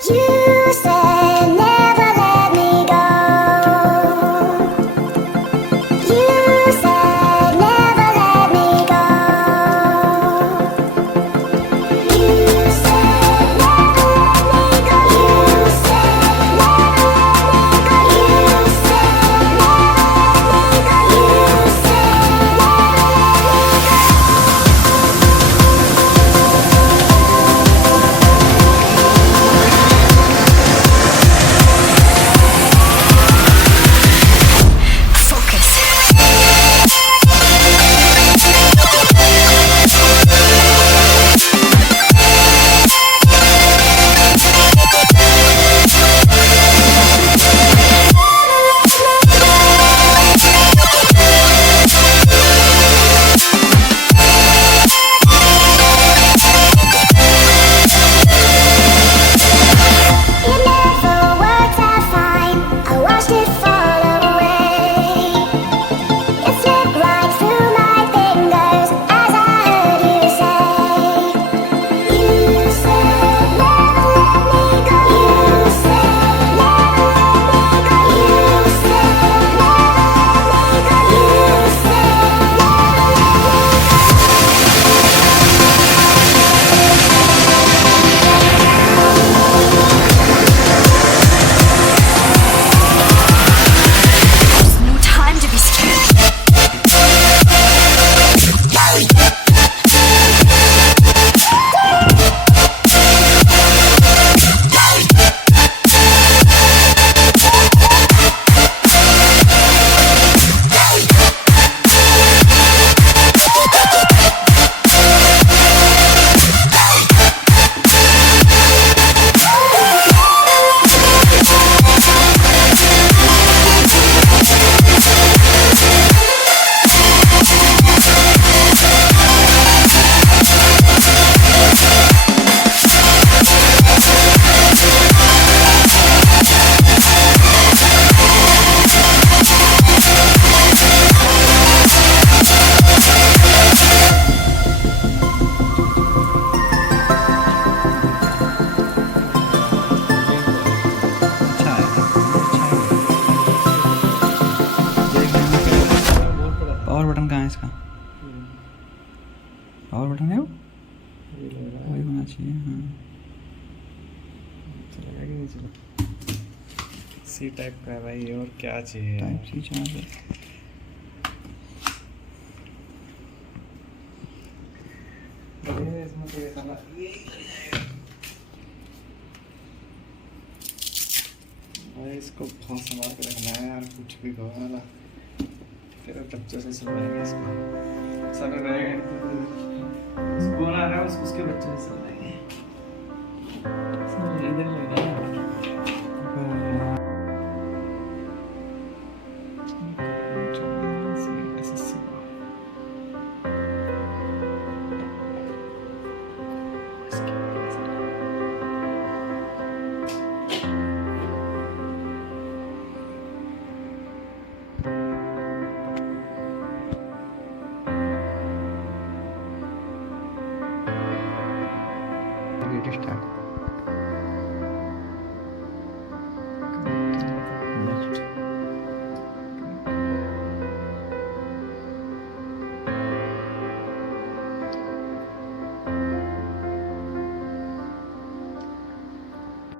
You said never let me go. You said never let me go. You said never let me go. You said never let me go. You said never let me go. You said power button कहाँ है इसका? Power button है वो? वही होना चाहिए। हाँ, चलेगा कि नहीं चलेगा? सी टाइप का है भाई, और क्या चाहिए? Type C charger. इसमें तो ये साला भाई इसको बहुत संभाल के रखना है यार, कुछ भी कहो वाला तेरे बच्चे से सुनाएंगे इसको, सब रहेगा इसको ना रहा है उसके बच्चे से